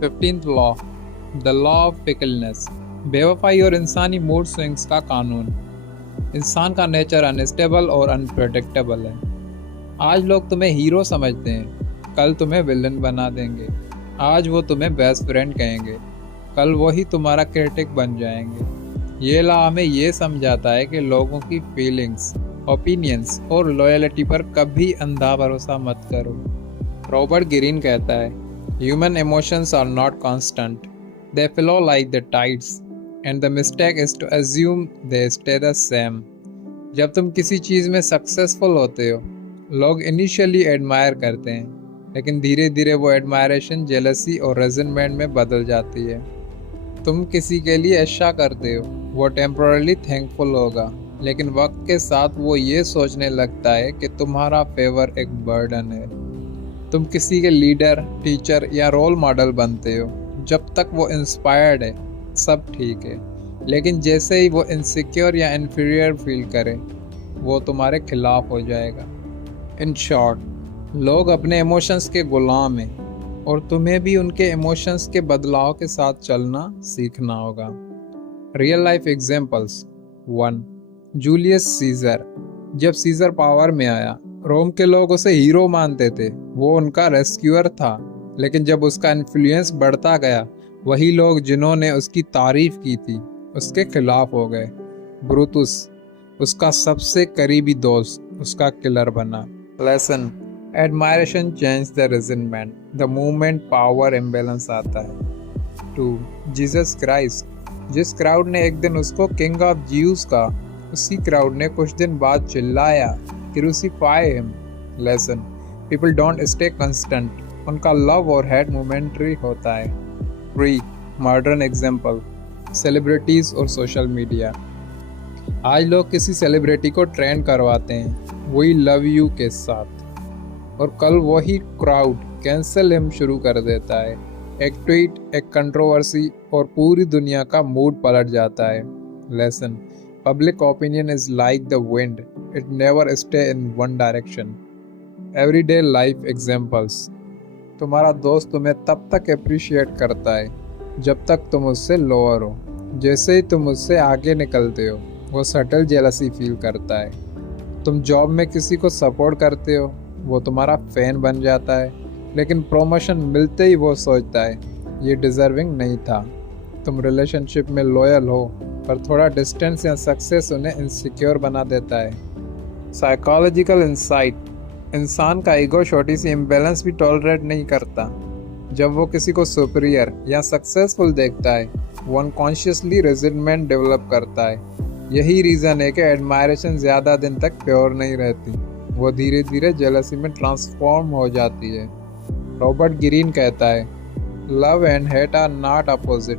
15th law, the law of fickleness, बेवफाई और इंसानी मूड स्विंग्स का कानून। इंसान का नेचर अनस्टेबल और अनप्रेडिक्टेबल है। आज लोग तुम्हें हीरो समझते हैं, कल तुम्हें विलन बना देंगे। आज वो तुम्हें बेस्ट फ्रेंड कहेंगे, कल वही तुम्हारा क्रिटिक बन जाएंगे। ये लॉ हमें ये समझाता है कि लोगों की फीलिंग्स, ओपिनियंस और लॉयल्टी पर कभी अंधा भरोसा मत करो। रॉबर्ट ग्रीन कहता है, human emotions are not constant, they flow like the tides and the mistake is to assume they stay the same. जब तुम किसी चीज़ में सक्सेसफुल होते हो, लोग इनिशियली एडमायर करते हैं, लेकिन धीरे धीरे वो एडमायरेशन जेलसी और रेजनमेंट में बदल जाती है। तुम किसी के लिए अच्छा करते हो, वो टेम्पोरली थैंकफुल होगा, लेकिन वक्त के साथ वो ये सोचने लगता है कि तुम्हारा फेवर एक बर्डन है। तुम किसी के लीडर, टीचर या रोल मॉडल बनते हो, जब तक वो इंस्पायर्ड है सब ठीक है, लेकिन जैसे ही वो इनसिक्योर या इन्फीरियर फील करे, वो तुम्हारे खिलाफ हो जाएगा। इन शॉर्ट, लोग अपने इमोशंस के गुलाम हैं और तुम्हें भी उनके इमोशंस के बदलाव के साथ चलना सीखना होगा। Real life examples. 1. Julius Caesar. जब सीजर पावर में आया, रोम के लोग उसे हीरो मानते थे, वो उनका रेस्क्यूअर था। लेकिन जब उसका इन्फ्लुएंस बढ़ता गया, वही लोग जिन्होंने उसकी तारीफ की थी उसके खिलाफ हो गए। ब्रूटुस, उसका सबसे करीबी दोस्त, उसका किलर बना। Lesson, admiration change the resentment the movement power imbalance आता है। 2. Jesus Christ. जिस क्राउड ने एक दिन उसको किंग ऑफ ज्यूज कहा, उसी क्राउड ने कुछ दिन बाद चिल्लाया, crucify him. Lesson, people don't stay constant, उनका लव और हेट मोमेंटरी होता है। 3. मॉडर्न एग्जाम्पल, सेलिब्रिटीज़ और सोशल मीडिया। आज लोग किसी सेलिब्रिटी को ट्रेंड करवाते हैं वही लव यू के साथ, और कल वही क्राउड कैंसल हिम शुरू कर देता है। एक ट्वीट, एक कंट्रोवर्सी और पूरी दुनिया का मूड पलट जाता है। Lesson, public opinion is like the wind, it never stay in one direction. Everyday life examples. तुम्हारा दोस्त तुम्हें तब तक अप्रिशिएट करता है जब तक तुम उससे लोअर हो। जैसे ही तुम उससे आगे निकलते हो, वो सटल जेलसी फील करता है। तुम जॉब में किसी को सपोर्ट करते हो, वो तुम्हारा फैन बन जाता है, लेकिन प्रमोशन मिलते ही वो सोचता है ये डिज़र्विंग नहीं था। तुम रिलेशनशिप में लॉयल हो, पर थोड़ा डिस्टेंस या सक्सेस उन्हें इनसिक्योर बना देता है। Psychological insight. इंसान का ईगो छोटी सी इम्बैलेंस भी टॉलरेट नहीं करता। जब वो किसी को सुपीरियर या सक्सेसफुल देखता है, वो अनकॉन्शियसली रेजिडमेंट डेवलप करता है। यही रीज़न है कि एडमायरेशन ज़्यादा दिन तक प्योर नहीं रहती, वो धीरे धीरे जेलसी में ट्रांसफॉर्म हो जाती है। रॉबर्ट ग्रीन कहता है, love and hate are not opposite,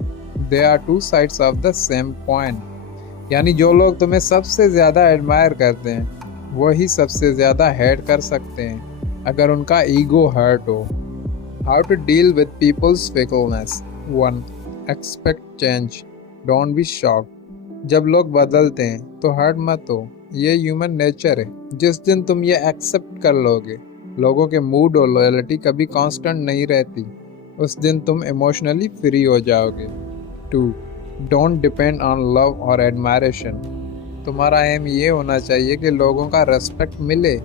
they are two sides of the same point. यानी जो लोग तुम्हें सबसे ज़्यादा एडमायर करते हैं, वही सबसे ज़्यादा हेट कर सकते हैं अगर उनका ईगो हर्ट हो। How to deal with people's fickleness. 1. Expect change, don't be shocked. जब लोग बदलते हैं तो हर्ट मत हो, ये ह्यूमन नेचर है। जिस दिन तुम ये एक्सेप्ट कर लोगे, लोगों के मूड और लॉयल्टी कभी कांस्टेंट नहीं रहती, उस दिन तुम इमोशनली फ्री हो जाओगे। 2. डोंट डिपेंड ऑन लव और एडमायरेशन। तुम्हारा एम ये होना चाहिए कि लोगों का रेस्पेक्ट मिले,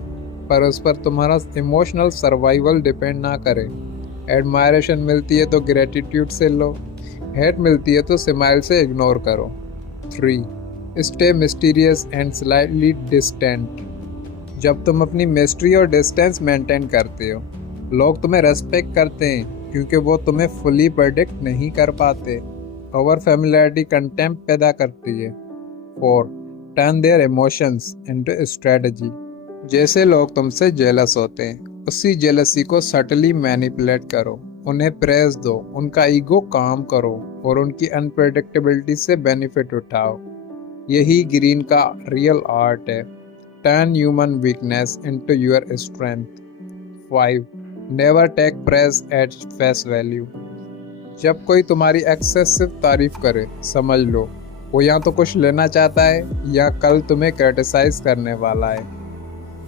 पर उस पर तुम्हारा इमोशनल सर्वाइवल डिपेंड ना करे। एडमायरेशन मिलती है तो ग्रेटिट्यूड से लो, हेट मिलती है तो स्माइल से इग्नोर करो। 3. Stay mysterious and slightly distant. जब तुम अपनी मिस्ट्री और डिस्टेंस मेंटेन करते हो, लोग तुम्हें रेस्पेक्ट करते हैं क्योंकि वो तुम्हें फुली प्रेडिक्ट नहीं कर पाते। ओवर फैमिलियरिटी कंटेम्प्ट पैदा करती है। 4. Turn their emotions into strategy. जैसे लोग तुमसे जेलस होते हैं, उसी जेलसी को सटली मैनिपुलेट करो, उन्हें प्रेस दो, उनका ईगो काम करो और उनकी अनप्रेडिक्टेबिलिटी से बेनिफिट उठाओ। यही ग्रीन का रियल आर्ट है। Turn human weakness into your strength. 5. Never take praise at face value. जब कोई तुम्हारी एक्सेसिव तारीफ करे, समझ लो वो या तो कुछ लेना चाहता है या कल तुम्हें क्रिटिसाइज करने वाला है।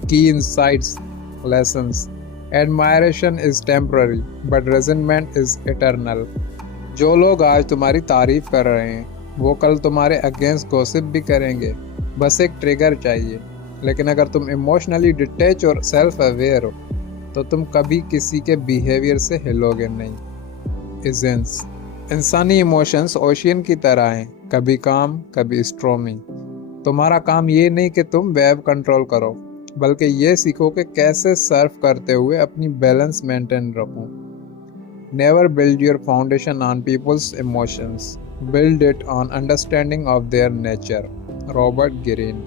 की insights, lessons. Admiration is temporary but resentment is eternal. जो लोग आज तुम्हारी तारीफ कर रहे हैं वो कल तुम्हारे अगेंस्ट गॉसिप भी करेंगे। बस एक ट्रिगर चाहिए। लेकिन अगर तुम इमोशनली डिटैच और सेल्फ अवेयर हो तो तुम कभी किसी के बिहेवियर से हिलोगे नहीं। इजेंस इंसानी इमोशंस ओशियन की तरह हैं, कभी काम कभी स्ट्रॉमी। तुम्हारा काम ये नहीं कि तुम वेव कंट्रोल करो, बल्कि ये सीखो कि कैसे सर्व करते हुए अपनी बैलेंस मेंटेन रखो। Never build your foundation on people's emotions, build it on understanding of their nature. Robert Greene.